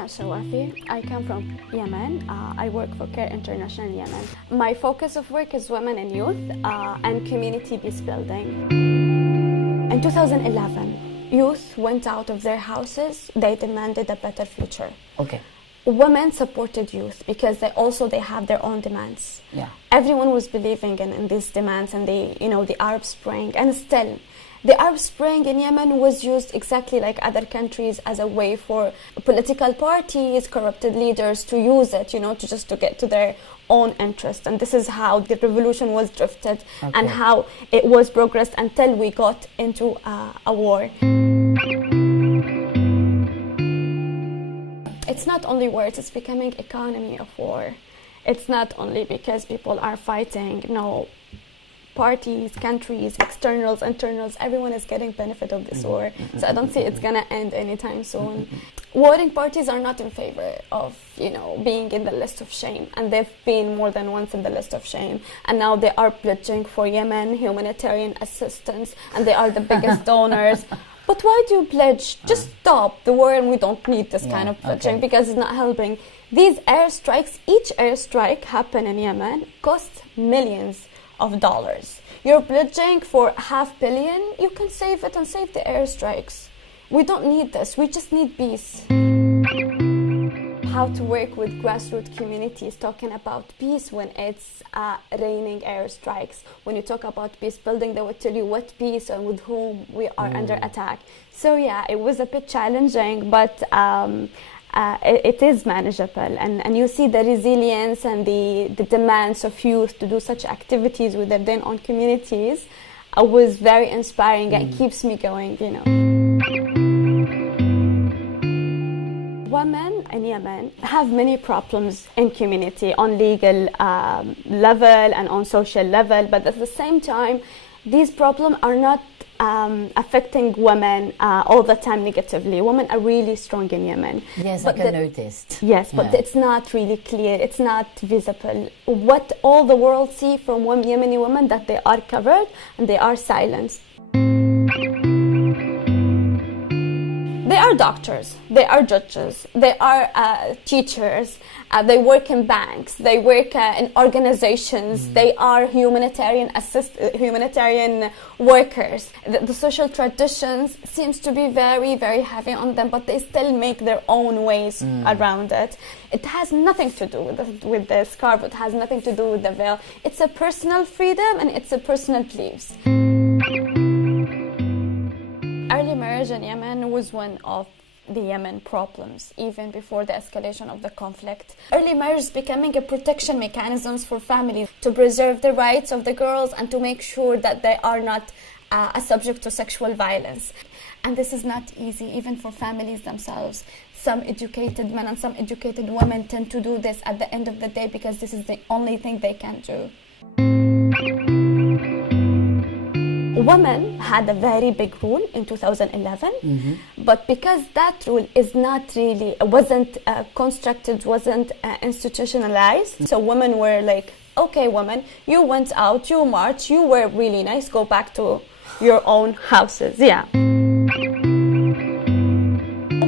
Hana Alshowafi. I come from Yemen. I work for Care International in Yemen. My focus of work is women and youth and community peace building. In 2011, youth went out of their houses. They demanded a better future. Okay. Women supported youth because they have their own demands. Yeah. Everyone was believing in these demands and the Arab Spring, and still the Arab Spring in Yemen was used exactly like other countries as a way for political parties, corrupted leaders to use it, to get to their own interest. And this is how the revolution was drifted and how it was progressed until we got into a war. It's not only words, it's becoming economy of war. It's not only because people are fighting, no. Parties, countries, externals, internals, everyone is getting benefit of this war. So I don't see it's gonna end anytime soon. Warring parties are not in favor of, being in the list of shame. And they've been more than once in the list of shame. And now they are pledging for Yemen humanitarian assistance, and they are the biggest donors. But why do you pledge? Just stop the war, and we don't need this kind of pledging because it's not helping. These airstrikes, each airstrike happen in Yemen, costs millions of dollars. You're pledging for $500 million, you can save it and save the airstrikes. We don't need this, we just need peace. How to work with grassroots communities talking about peace when it's raining airstrikes. When you talk about peace building, they will tell you what peace and with whom we are under attack. So yeah, it was a bit challenging, but it is manageable, and you see the resilience and the demands of youth to do such activities with their then own communities was very inspiring and keeps me going, Women in Yemen have many problems in community on legal level and on social level, but at the same time, these problems are not affecting women all the time negatively. Women are really strong in Yemen. Yes, I can notice. Yes, but it's not really clear. It's not visible. What all the world see from Yemeni women, that they are covered and they are silenced. They are doctors, they are judges, they are teachers, they work in banks, they work in organizations, they are humanitarian workers. The social traditions seems to be very, very heavy on them, but they still make their own ways around it. It has nothing to do with the scarf, it has nothing to do with the veil. It's a personal freedom and it's a personal beliefs. Early marriage in Yemen was one of the Yemen problems, even before the escalation of the conflict. Early marriage is becoming a protection mechanism for families to preserve the rights of the girls and to make sure that they are not a subject to sexual violence. And this is not easy, even for families themselves. Some educated men and some educated women tend to do this at the end of the day because this is the only thing they can do. Women had a very big rule in 2011, but because that rule is wasn't constructed, wasn't institutionalized, so women were like, okay, women, you went out, you marched, you were really nice, go back to your own houses. Yeah.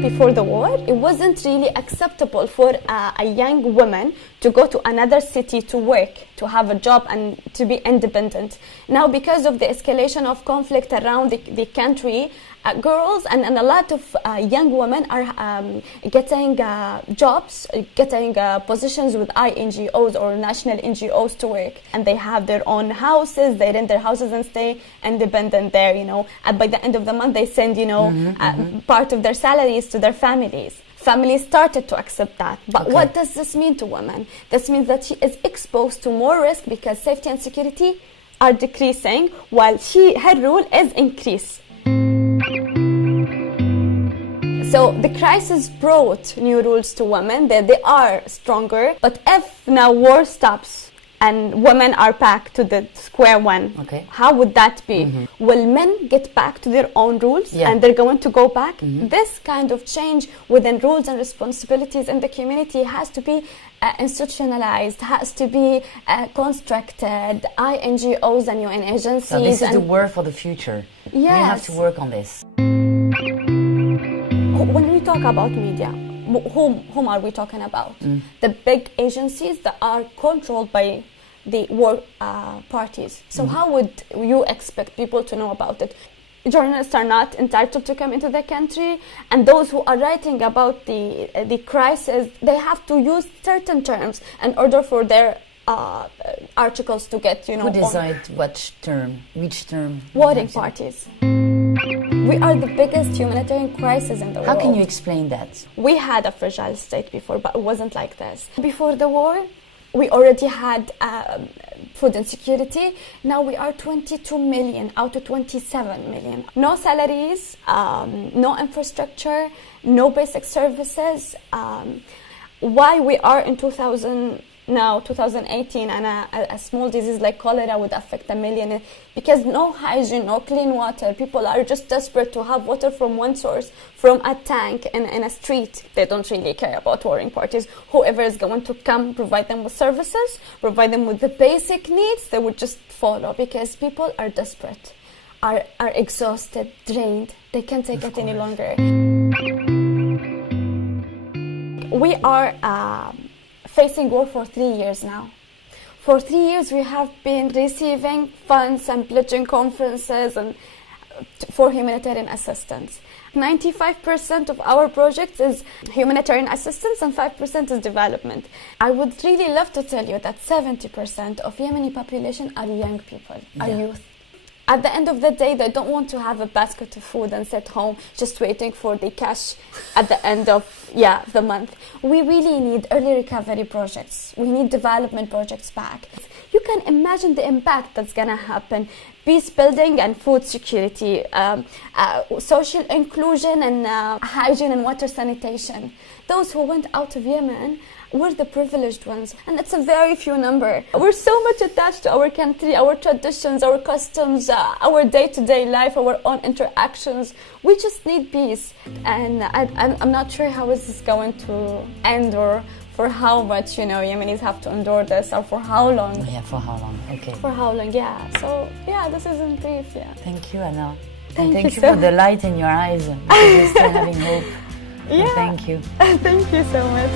Before the war, it wasn't really acceptable for a young woman to go to another city to work, to have a job and to be independent. Now, because of the escalation of conflict around the country, girls and a lot of young women are getting jobs, getting positions with NGOs or national NGOs to work. And they have their own houses, they rent their houses and stay independent there, And by the end of the month, they send, part of their salaries to their families. Families started to accept that. But what does this mean to women? This means that she is exposed to more risk because safety and security are decreasing while her rule is increased. So the crisis brought new rules to women, that they are stronger. But if now war stops and women are back to the square one, how would that be? Will men get back to their own rules and they're going to go back? This kind of change within rules and responsibilities in the community has to be institutionalized, has to be constructed. NGOs and UN agencies. So this is the word for the future. Yes. We have to work on this. When we talk about media, whom are we talking about? The big agencies that are controlled by the war parties. So how would you expect people to know about it? Journalists are not entitled to come into the country, and those who are writing about the crisis, they have to use certain terms in order for their articles to get, Who decide which term? Warring parties. We are the biggest humanitarian crisis in the world. How can you explain that? We had a fragile state before, but it wasn't like this. Before the war, we already had food insecurity. Now we are 22 million out of 27 million. No salaries, no infrastructure, no basic services. Why we are in 2018, and a small disease like cholera would affect 1 million, because no hygiene, no clean water. People are just desperate to have water from one source, from a tank in a street. They don't really care about warring parties. Whoever is going to come, provide them with services, provide them with the basic needs, they would just follow, because people are desperate, are exhausted, drained. They can't take it any longer. We are facing war for 3 years now. For 3 years, we have been receiving funds and pledging conferences and for humanitarian assistance. 95% of our project is humanitarian assistance and 5% is development. I would really love to tell you that 70% of Yemeni population are young people, are youth. At the end of the day, they don't want to have a basket of food and sit home just waiting for the cash at the end of the month. We really need early recovery projects. We need development projects back. You can imagine the impact that's going to happen. Peace building and food security, social inclusion and hygiene and water sanitation. Those who went out of Yemen were the privileged ones, and it's a very few number. We're so much attached to our country, our traditions, our customs, our day-to-day life, our own interactions. We just need peace, and I'm not sure how this is going to end, or for how much, Yemenis have to endure this, or for how long. Yeah, for how long, okay. For how long, yeah. So, this is in brief, Thank you, Hana. Thank you so for the light in your eyes, because you're still having hope. Yeah. Thank you. Thank you so much.